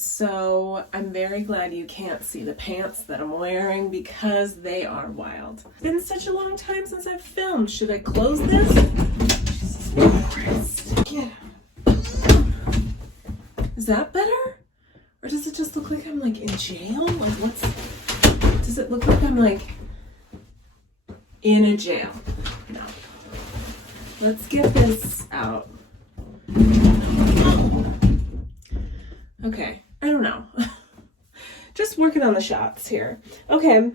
So I'm very glad you can't see the pants that I'm wearing because they are wild. It's been such a long time since I've filmed. Should I close this? Jesus Christ. Get out. Is that better? Or does it just look like I'm like in jail? Like does it look like I'm like in a jail? No. Let's get this out. Okay, I don't know. Just working on the shots here. Okay,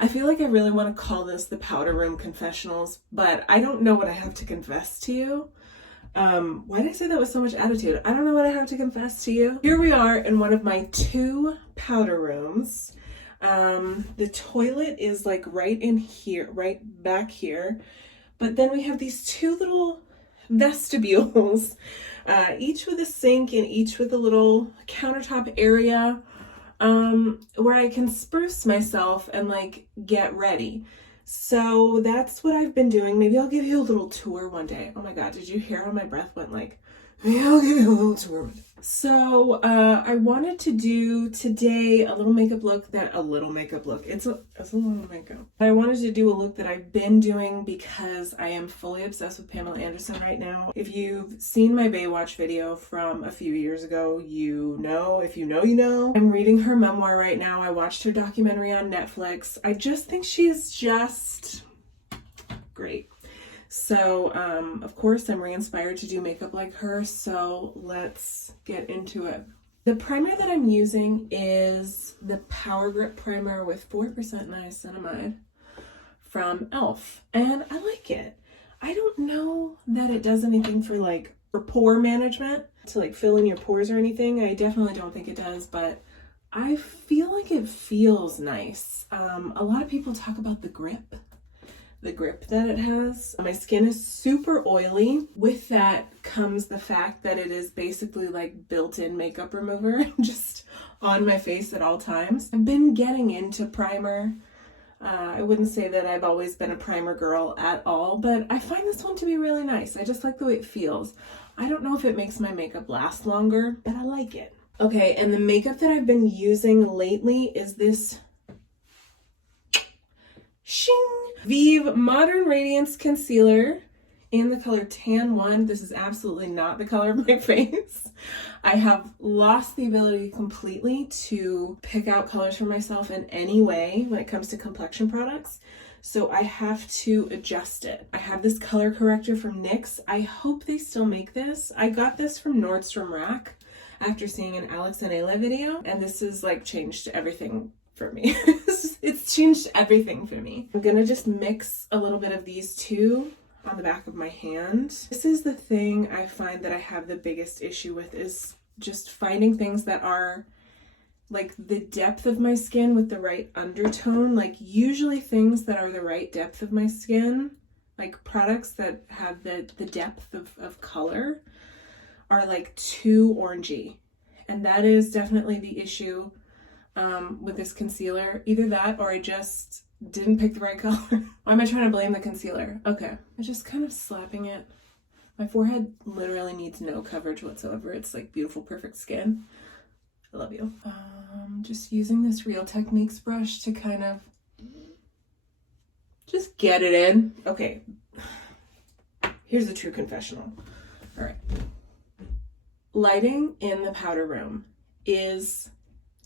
I feel like I really want to call this the Powder Room Confessionals, but I don't know what I have to confess to you. Why did I say that with so much attitude? I don't know what I have to confess to you. Here we are in one of my 2 powder rooms. The toilet is like right in here, right back here. But then we have these 2 little vestibules, each with a sink and each with a little countertop area, where I can spruce myself and like get ready. So that's what I've been doing. Maybe I'll give you a little tour one day. Oh my God, did you hear how my breath went like, maybe I'll give you a little tour. So I wanted to do today a little makeup look It's a little makeup. I wanted to do a look that I've been doing because I am fully obsessed with Pamela Anderson right now. If you've seen my Baywatch video from a few years ago, you know. If you know, you know. I'm reading her memoir right now. I watched her documentary on Netflix. I just think she's just great. So, of course, I'm re-inspired to do makeup like her, so let's get into it. The primer that I'm using is the Power Grip Primer with 4% niacinamide from e.l.f. And I like it. I don't know that it does anything for pore management, to like fill in your pores or anything. I definitely don't think it does, but I feel like it feels nice. A lot of people talk about the grip that it has. My skin is super oily. With that comes the fact that it is basically like built-in makeup remover just on my face at all times. I've been getting into primer. I wouldn't say that I've always been a primer girl at all, but I find this one to be really nice. I just like the way it feels. I don't know if it makes my makeup last longer, but I like it. Okay, and the makeup that I've been using lately is this shing Vive Modern Radiance Concealer in the color Tan 1. This is absolutely not the color of my face. I have lost the ability completely to pick out colors for myself in any way when it comes to complexion products. So I have to adjust it. I have this color corrector from NYX. I hope they still make this. I got this from Nordstrom Rack after seeing an Alex and Ayla video, and this has like changed everything for me. It's changed everything for me. I'm gonna just mix a little bit of these 2 on the back of my hand. This is the thing I find that I have the biggest issue with, is just finding things that are like the depth of my skin with the right undertone. Like usually things that are the right depth of my skin, like products that have the depth of color, are like too orangey. And that is definitely the issue with this concealer. Either that or I just didn't pick the right color. Why am I trying to blame the concealer? Okay, I'm just kind of slapping it. My forehead literally needs no coverage whatsoever. It's like beautiful, perfect skin. I love you. Just using this Real Techniques brush to kind of just get it in. Okay, here's the true confessional. All right. Lighting in the powder room is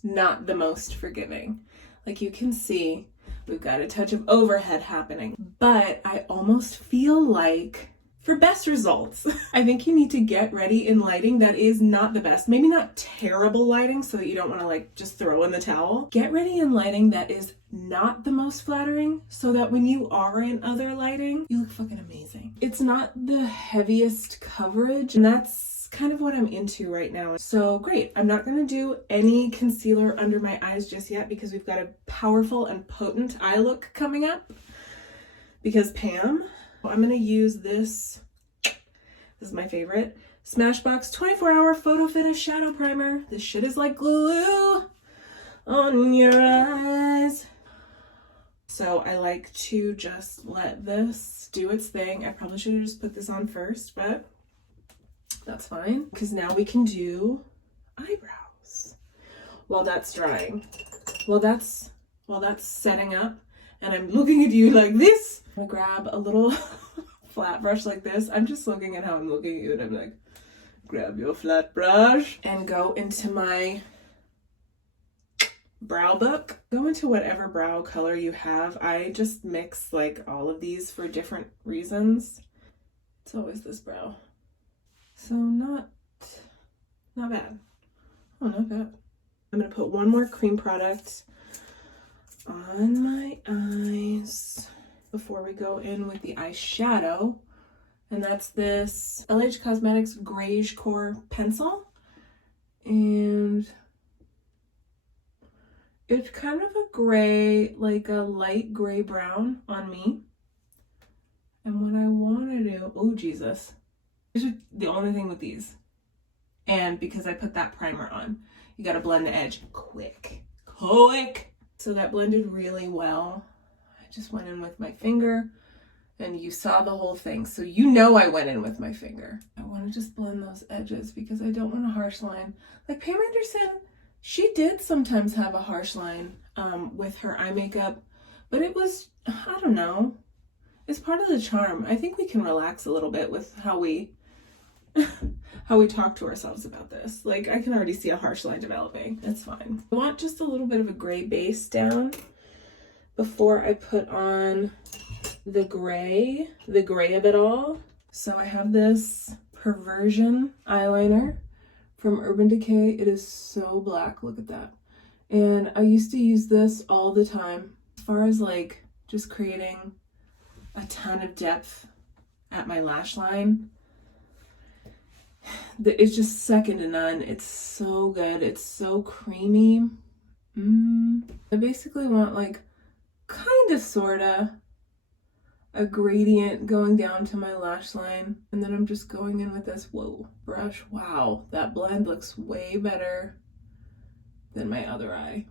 not the most forgiving. Like you can see, we've got a touch of overhead happening, but I almost feel like for best results, I think you need to get ready in lighting that is not the best. Maybe not terrible lighting so that you don't want to like just throw in the towel. Get ready in lighting that is not the most flattering so that when you are in other lighting, you look fucking amazing. It's not the heaviest coverage, and that's kind of what I'm into right now. So great. I'm not going to do any concealer under my eyes just yet because we've got a powerful and potent eye look coming up because Pam. I'm going to use this. This is my favorite. Smashbox 24-hour Photo Finish Shadow Primer. This shit is like glue on your eyes. So I like to just let this do its thing. I probably should have just put this on first, but that's fine, because now we can do eyebrows. while that's drying. While that's setting up and I'm looking at you like this, I'm gonna grab a little flat brush like this. I'm just looking at how I'm looking at you and I'm like, grab your flat brush and go into my brow book. Go into whatever brow color you have. I just mix like all of these for different reasons. It's always this brow. So not bad. Oh, not bad. I'm gonna put one more cream product on my eyes before we go in with the eyeshadow. And that's this LH Cosmetics Grayish Core Pencil. And it's kind of a gray, like a light gray brown on me. And what I want to do, oh Jesus, these are the only thing with these. And because I put that primer on, you got to blend the edge quick. So that blended really well. I just went in with my finger and you saw the whole thing. So you know I went in with my finger. I want to just blend those edges because I don't want a harsh line. Like Pam Anderson, she did sometimes have a harsh line with her eye makeup, but it was, I don't know, it's part of the charm. I think we can relax a little bit with how we talk to ourselves about this. Like I can already see a harsh line developing. It's fine. I want just a little bit of a gray base down before I put on the gray of it all. So I have this Perversion eyeliner from Urban Decay. It is so black, look at that. And I used to use this all the time as far as like just creating a ton of depth at my lash line. It's just second to none. It's so good. It's so creamy. I basically want like kind of sorta a gradient going down to my lash line, and then I'm just going in with this brush. Wow, that blend looks way better than my other eye,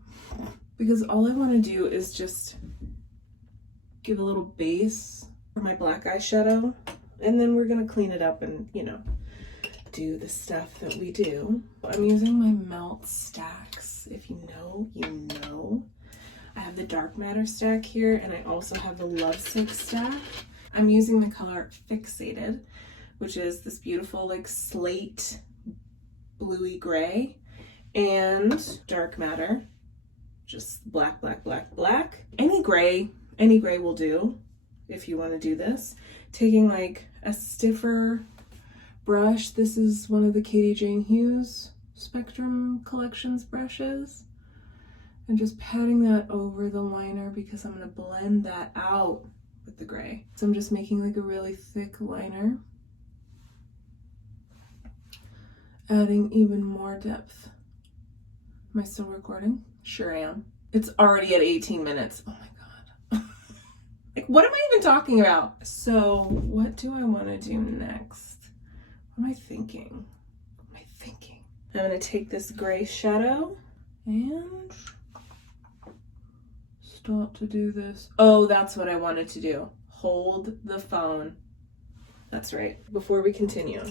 because all I want to do is just give a little base for my black eyeshadow, and then we're gonna clean it up and, you know, do the stuff that we do. I'm using my Melt stacks. If you know, you know. I have the Dark Matter stack here, and I also have the Lovesick stack. I'm using the color Fixated, which is this beautiful like slate bluey gray, and Dark Matter, just black, black, black, black. Any gray will do if you want to do this. Taking like a stiffer brush. This is one of the Katie Jane Hughes Spectrum Collections brushes. And just patting that over the liner because I'm going to blend that out with the gray. So I'm just making like a really thick liner. Adding even more depth. Am I still recording? Sure am. It's already at 18 minutes. Oh my God. Like, what am I even talking about? So what do I want to do next? What am I thinking? I'm going to take this gray shadow and start to do this. Oh, that's what I wanted to do. Hold the phone. That's right. Before we continue,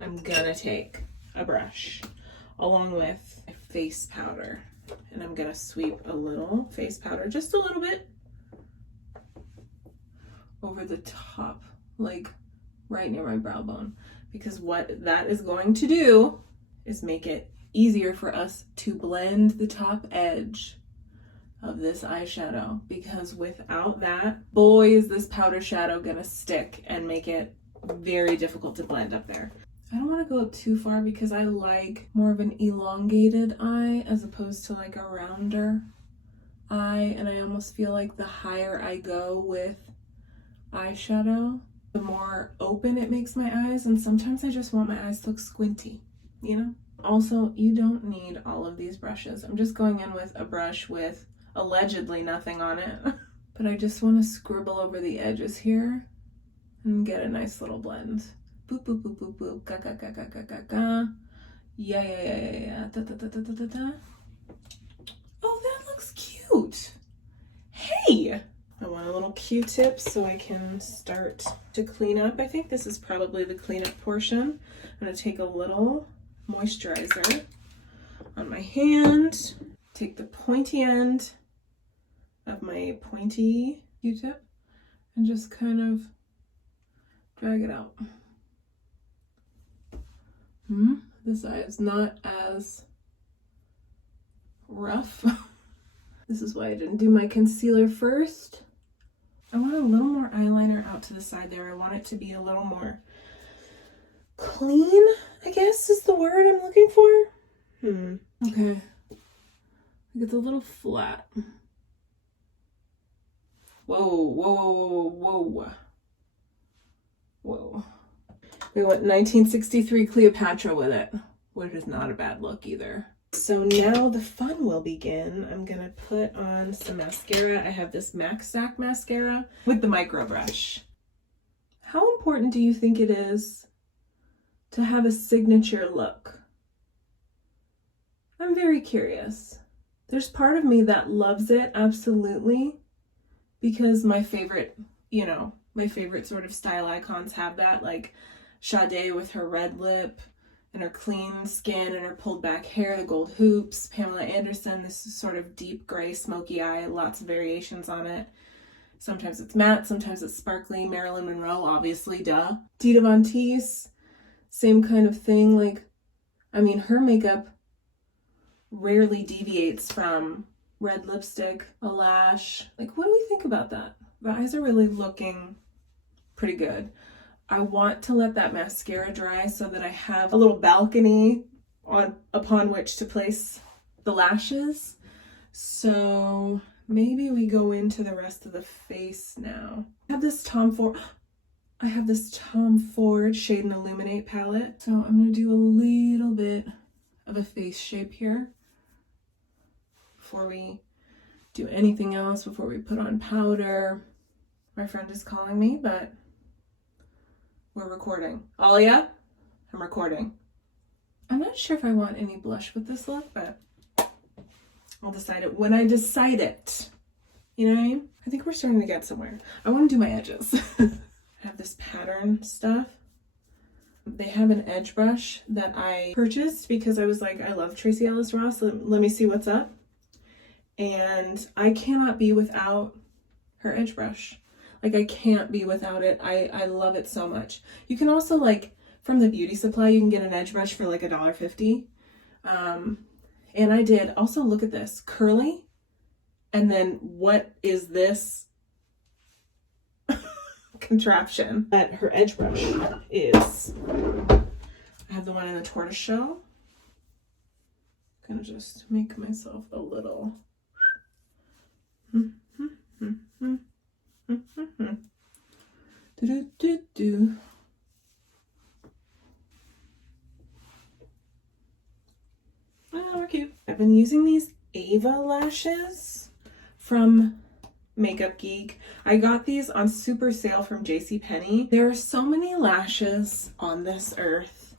I'm gonna take a brush along with a face powder, and I'm gonna sweep a little face powder, just a little bit, over the top, like right near my brow bone, because what that is going to do is make it easier for us to blend the top edge of this eyeshadow, because without that, boy, is this powder shadow gonna stick and make it very difficult to blend up there. I don't want to go too far because I like more of an elongated eye as opposed to like a rounder eye, and I almost feel like the higher I go with eyeshadow, the more open it makes my eyes, and sometimes I just want my eyes to look squinty, you know? Also, you don't need all of these brushes. I'm just going in with a brush with allegedly nothing on it. But I just want to scribble over the edges here and get a nice little blend. Boop, boop, boop, boop, boop. Ga, ga, ga, ga, ga, ga, ga. Yeah, yeah, yeah, yeah, yeah. Da, da, da, da, da, da, da. Oh, that looks cute. Hey! I want a little Q-tip so I can start to clean up. I think this is probably the cleanup portion. I'm going to take a little moisturizer on my hand. Take the pointy end of my pointy Q-tip and just kind of drag it out. This eye is not as rough. This is why I didn't do my concealer first. I want a little more eyeliner out to the side there. I want it to be a little more clean, I guess is the word I'm looking for. Okay. It's a little flat. Whoa, whoa, whoa, whoa, whoa. Whoa. We went 1963 Cleopatra with it, which is not a bad look either. So now the fun will begin. I'm gonna put on some mascara. I have this MAC Stack mascara with the micro brush. How important do you think it is to have a signature look? I'm very curious. There's part of me that loves it, absolutely, because my favorite, my favorite sort of style icons have that, like Sade with her red lip and her clean skin and her pulled back hair, the gold hoops, Pamela Anderson, this sort of deep gray smoky eye, lots of variations on it. Sometimes it's matte, sometimes it's sparkly. Marilyn Monroe, obviously, duh. Dita Von Teese, same kind of thing. Like, I mean, her makeup rarely deviates from red lipstick, a lash. Like, what do we think about that? The eyes are really looking pretty good. I want to let that mascara dry so that I have a little balcony upon which to place the lashes. So maybe we go into the rest of the face now. I have this Tom Ford Shade and Illuminate palette. So I'm going to do a little bit of a face shape here before we do anything else, before we put on powder. My friend is calling me, but we're recording. Alia, I'm recording. I'm not sure if I want any blush with this look, but I'll decide it when I decide it. You know what I mean? I think we're starting to get somewhere. I want to do my edges. I have this pattern stuff. They have an edge brush that I purchased because I was like, I love Tracee Ellis Ross. Let me see what's up. And I cannot be without her edge brush. Like, I can't be without it. I love it so much. You can also, like, from the beauty supply, you can get an edge brush for like $1.50. And I did. Also, look at this. Curly. And then what is this contraption? That her edge brush is. I have the one in the tortoiseshell. Gonna just make myself a little. Do. Oh, we're cute. I've been using these Ava lashes from Makeup Geek. I got these on super sale from JCPenney. There are so many lashes on this earth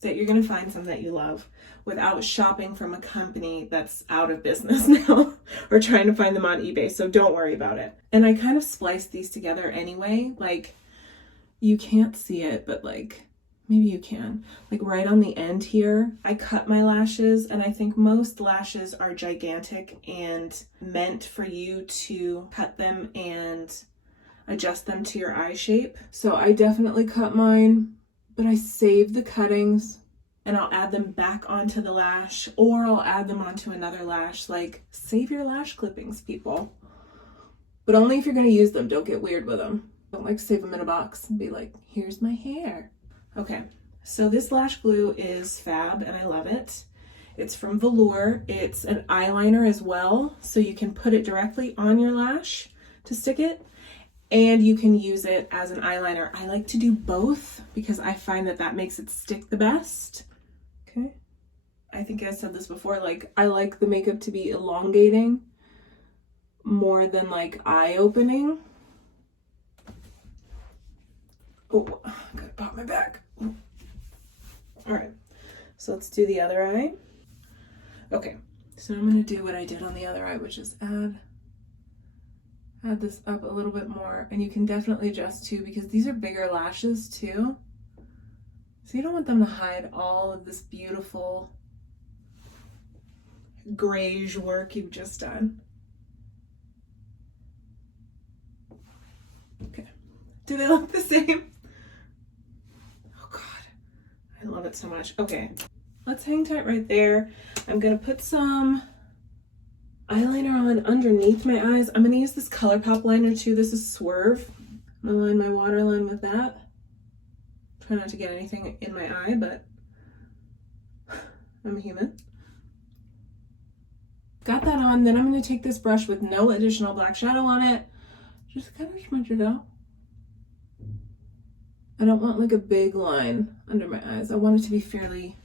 that you're gonna find some that you love without shopping from a company that's out of business now or trying to find them on eBay, so don't worry about it. And I kind of spliced these together anyway. Like, you can't see it, but like, maybe you can. Like right on the end here, I cut my lashes, and I think most lashes are gigantic and meant for you to cut them and adjust them to your eye shape. So I definitely cut mine, but I save the cuttings and I'll add them back onto the lash, or I'll add them onto another lash. Like, save your lash clippings, people. But only if you're gonna use them. Don't get weird with them. Don't like save them in a box and be like, here's my hair. Okay, so this lash glue is fab and I love it. It's from Velour. It's an eyeliner as well, so you can put it directly on your lash to stick it, and you can use it as an eyeliner. I like to do both because I find that that makes it stick the best. Okay, I think I said this before, like, I like the makeup to be elongating more than like eye-opening. Oh, I gotta pop my back. All right, so let's do the other eye. Okay, so I'm gonna do what I did on the other eye, which is add this up a little bit more, and you can definitely adjust too, because these are bigger lashes too. So you don't want them to hide all of this beautiful grayish work you've just done. Okay. Do they look the same? Oh God, I love it so much. Okay, let's hang tight right there. I'm gonna put some eyeliner on underneath my eyes. I'm gonna use this ColourPop liner too. This is Swerve. I'm gonna line my waterline with that. Try not to get anything in my eye, but I'm a human. Got that on. Then I'm gonna take this brush with no additional black shadow on it. Just kind of smudge it out. I don't want like a big line under my eyes. I want it to be fairly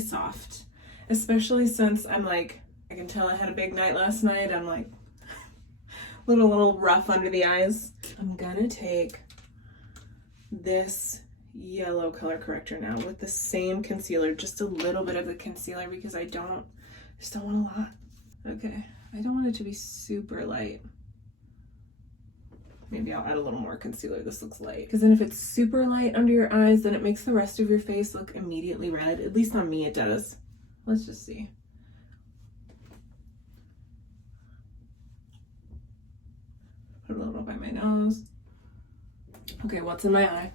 soft, especially since I'm like, I can tell I had a big night last night. I'm like a little rough under the eyes. I'm gonna take this yellow color corrector now with the same concealer, just a little bit of the concealer because I just don't want a lot. Okay, I don't want it to be super light. Maybe I'll add a little more concealer. This looks light. Because then if it's super light under your eyes, then it makes the rest of your face look immediately red. At least on me it does. Let's just see. Put a little by my nose. Okay, what's in my eye?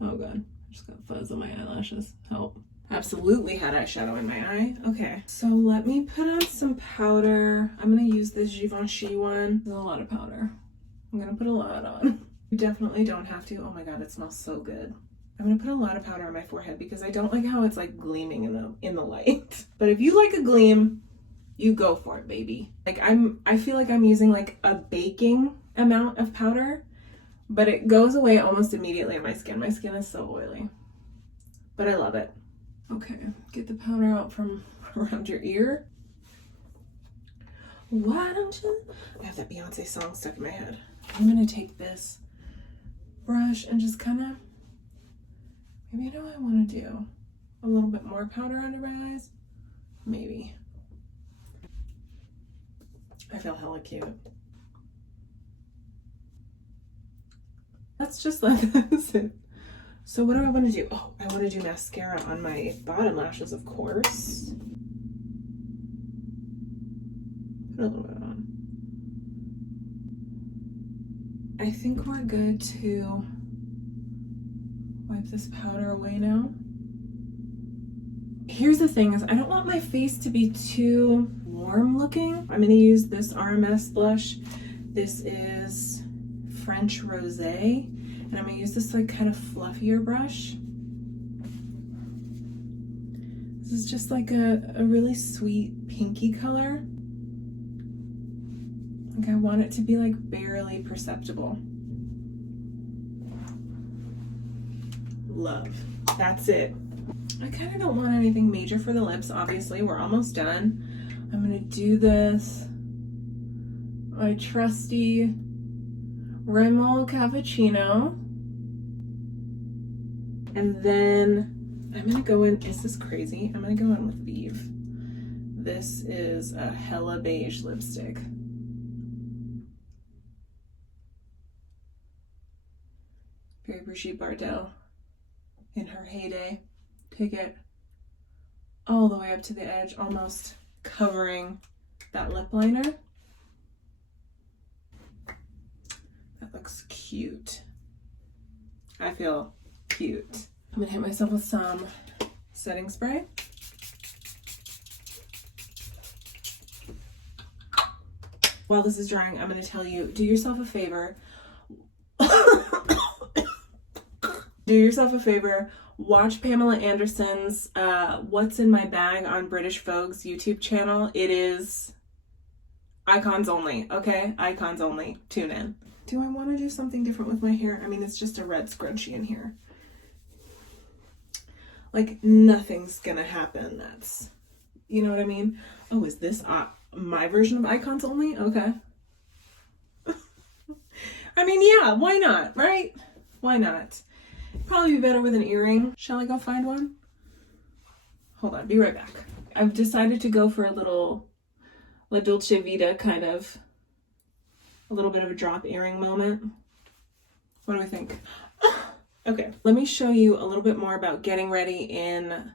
Oh God, I just got fuzz on my eyelashes. Help. Absolutely had eyeshadow in my eye. Okay, so let me put on some powder. I'm gonna use this Givenchy one. There's a lot of powder. I'm gonna put a lot on. You definitely don't have to. Oh my God, it smells so good. I'm gonna put a lot of powder on my forehead because I don't like how it's like gleaming in the light. But if you like a gleam, you go for it, baby. Like I feel like I'm using like a baking amount of powder, but it goes away almost immediately on my skin. My skin is so oily, but I love it. Okay, get the powder out from around your ear. Why don't you? I have that Beyonce song stuck in my head. I'm gonna take this brush and just kind of, maybe I know I want to do a little bit more powder under my eyes. Maybe. I feel hella cute. Let's just let this sit. So what do I want to do? Oh, I want to do mascara on my bottom lashes, of course. Put a little bit on. I think we're good to wipe this powder away now. Here's the thing is I don't want my face to be too warm looking. I'm going to use this RMS blush. This is French Rosé, and I'm going to use this like kind of fluffier brush. This is just like a really sweet pinky color. Like I want it to be like barely perceptible. Love. That's it. I kind of don't want anything major for the lips, obviously. We're almost done. I'm gonna do this, my trusty Rimmel Cappuccino. And then I'm gonna go in, is this crazy? I'm gonna go in with Vive. This is a hella beige lipstick. Very Brigitte Bardot in her heyday. Take it all the way up to the edge, almost covering that lip liner. That looks cute. I feel cute. I'm gonna hit myself with some setting spray. While this is drying, I'm gonna tell you, do yourself a favor. Do yourself a favor, watch Pamela Anderson's What's in My Bag on British Vogue's YouTube channel. It is icons only, okay? Icons only. Tune in. Do I want to do something different with my hair? I mean, it's just a red scrunchie in here. Like, nothing's gonna happen. That's, you know what I mean? Oh, is this my version of icons only? Okay. I mean, yeah, why not, right? Why not? Probably be better with an earring. Shall I go find one? Hold on, be right back. I've decided to go for a little La Dolce Vita kind of, a little bit of a drop earring moment. What do we think? Okay, let me show you a little bit more about getting ready in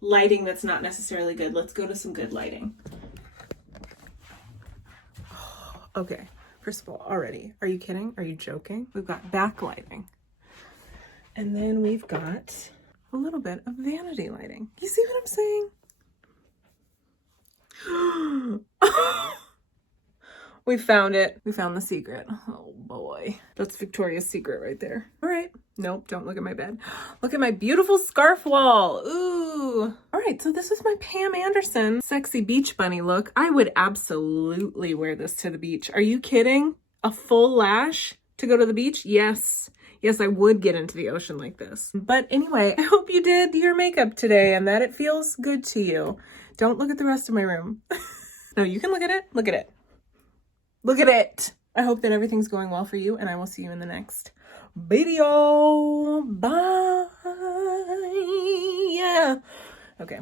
lighting that's not necessarily good. Let's go to some good lighting. Okay, first of all, already, are you kidding? Are you joking? We've got backlighting. And then we've got a little bit of vanity lighting. You see what I'm saying? We found it. We found the secret. Oh boy. That's Victoria's secret right there. All right. Nope, don't look at my bed. Look at my beautiful scarf wall. Ooh. All right, so this is my Pam Anderson sexy beach bunny look. I would absolutely wear this to the beach. Are you kidding? A full lash to go to the beach? Yes. Yes, I would get into the ocean like this. But anyway, I hope you did your makeup today and that it feels good to you. Don't look at the rest of my room. No, you can look at it. Look at it. Look at it. I hope that everything's going well for you, and I will see you in the next video. Bye. Yeah. Okay.